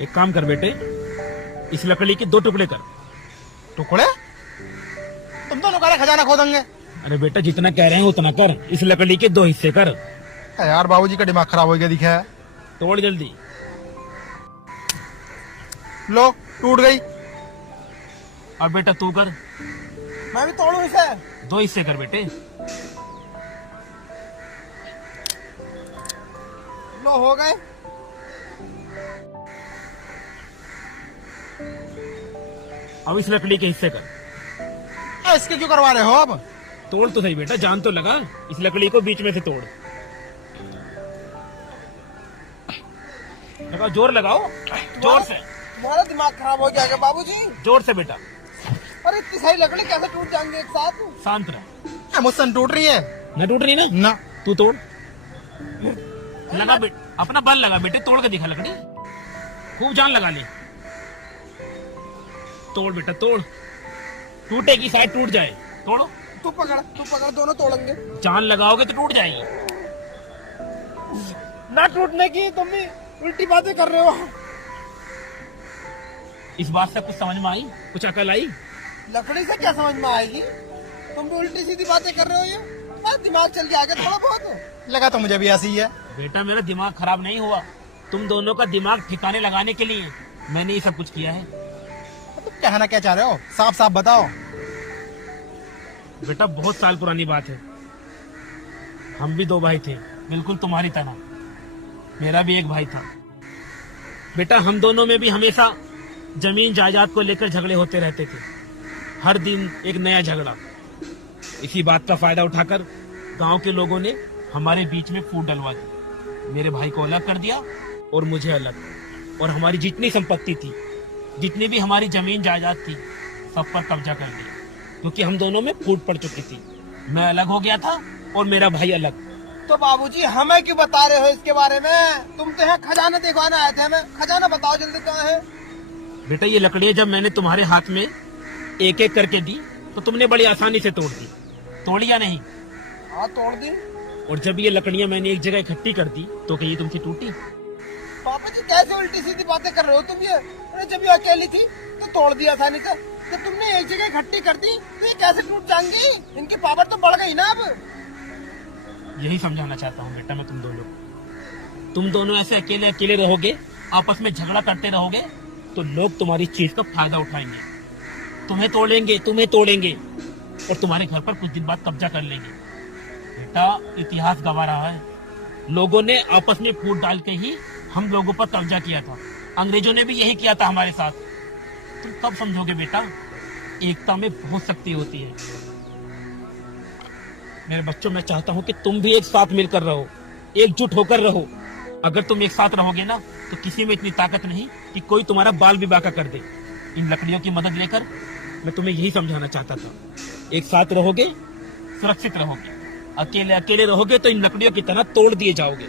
एक काम कर बेटे, इस लकड़ी के 2 टुकड़े कर। टुकड़े? तुम दोनों का खजाना खोदेंगे? अरे बेटा जितना कह रहे हैं उतना कर, इस लकड़ी के 2 हिस्से कर। यार बाबूजी का दिमाग खराब हो गया दिखा है। तोड़ जल्दी। लो टूट गई। अब बेटा तू कर। मैं भी तोड़ू इसे? 2 हिस्से कर बेटे। लो हो गए। अब इस लकड़ी के हिस्से कर। इसके क्यों करवा रहे हो अब? तोड़ तो सही बेटा, जान तो लगा। इस लकड़ी को बीच में से तोड़। लगाओ, जोर लगाओ, जोर से। तुम्हारा दिमाग खराब हो गया बाबूजी? जोर से बेटा। अरे इतनी सारी लकड़ी कैसे टूट जाएंगे एक साथ? शांत रह। मुझसे टूट रही है। न टूट रही ना? ना। तू तोड़। लगा बेटे, अपना बल लगा बेटे, तोड़ के दिखा लकड़ी। खूब जान लगा ली। तोड़ बेटा तोड़। टूटेगी, शायद टूट जाए। तोड़ो। तू पकड़ दोनों तोड़ेंगे। जान लगाओगे तो टूट जाएगी। ना टूटने की तुम भी उल्टी बातें कर रहे हो। इस बात से कुछ समझ में आई? कुछ अकल आई? लकड़ी से क्या समझ में आएगी? तुम भी उल्टी सीधी बातें कर रहे हो। ये दिमाग चल गया थोड़ा बहुत। लगा तो मुझे भी ऐसी ही है। बेटा मेरा दिमाग खराब नहीं हुआ, तुम दोनों का दिमाग ठिकाने लगाने के लिए मैंने ये सब कुछ किया है। तुम कहना क्या चाह रहे हो? साफ साफ बताओ। बेटा बहुत साल पुरानी बात है। हम भी 2 भाई थे, बिल्कुल तुम्हारी तरह। मेरा भी एक भाई था। बेटा हम दोनों में भी हमेशा जमीन जायदाद को लेकर झगड़े होते रहते थे। हर दिन एक नया झगड़ा। इसी बात का फायदा उठाकर गांव के लोगों ने हमारे बीच में फूट डलवा दी। मेरे भाई को अलग कर दिया और मुझे अलग। और हमारी जितनी संपत्ति थी, जितनी भी हमारी जमीन जायदाद थी, सब पर कब्जा कर दिया। क्योंकि हम दोनों में फूट पड़ चुकी थी। मैं अलग हो गया था और मेरा भाई अलग। तो बाबूजी हमें क्यों बता रहे हो इसके बारे में? तुम तो यहाँ खजाना दिखवाने आए थे। हमें खजाना बताओ जल्दी, कहाँ है? बेटा ये लकड़ियां जब मैंने तुम्हारे हाथ में एक एक करके दी तो तुमने बड़ी आसानी से तोड़ दी। तोड़ी या नहीं? हाँ तोड़ दी। और जब ये लकड़ियां मैंने एक जगह इकट्ठी कर दी तो क्या ये तुमसे टूटी? पापा जी कैसे उल्टी सीधी बातें कर रहे हो तुम? ये जब ये अकेली थी तो तोड़ दिया आसानी से। जब तुमने एक जगह इकट्ठी कर दी तो ये कैसे टूट जाएंगी? इनकी पावर तो बढ़ गई ना अब। यही समझाना चाहता हूँ बेटा मैं तुम दोनों ऐसे अकेले अकेले रहोगे, आपस में झगड़ा करते रहोगे तो लोग तुम्हारी चीज का फायदा उठाएंगे। तुम्हें तोड़ेंगे और तुम्हारे घर पर कुछ दिन बाद कब्जा कर लेंगे। बेटा इतिहास गवा रहा है, लोगों ने आपस में फूट डाल के ही हम लोगों पर कब्जा किया था। अंग्रेजों ने भी यही किया था हमारे साथ। तुम कब समझोगे बेटा, एकता में बहुत शक्ति होती है। मेरे बच्चों मैं चाहता हूं कि तुम भी एक साथ मिलकर रहो, एकजुट होकर रहो। अगर तुम एक साथ रहोगे ना तो किसी में इतनी ताकत नहीं कि कोई तुम्हारा बाल भी बांका कर दे। इन लकड़ियों की मदद लेकर मैं तुम्हें यही समझाना चाहता था। एक साथ रहोगे, सुरक्षित रहोगे। अकेले अकेले रहोगे तो इन लकड़ियों की तरह तोड़ दिए जाओगे।